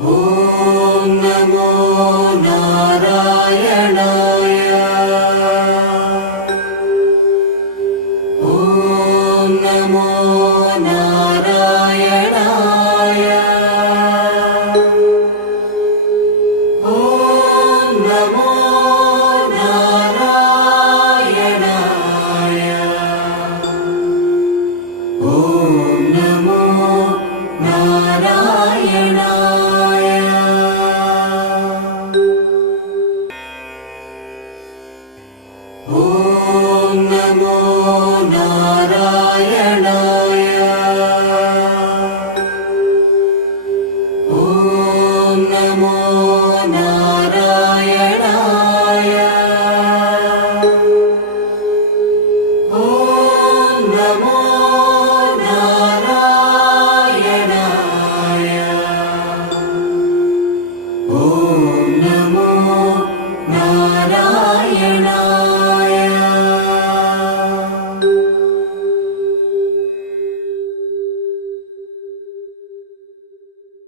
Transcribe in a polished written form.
ॐ नमो नारायणाय। ॐ नमो नारायणाय। ॐ नमो नारायणाय। ॐ नमो नारायणाय। ॐ नमो नारायणाय। ॐ नमो नारायणाय। ॐ नमो नारायणाय। ॐ नमो नारायणाय।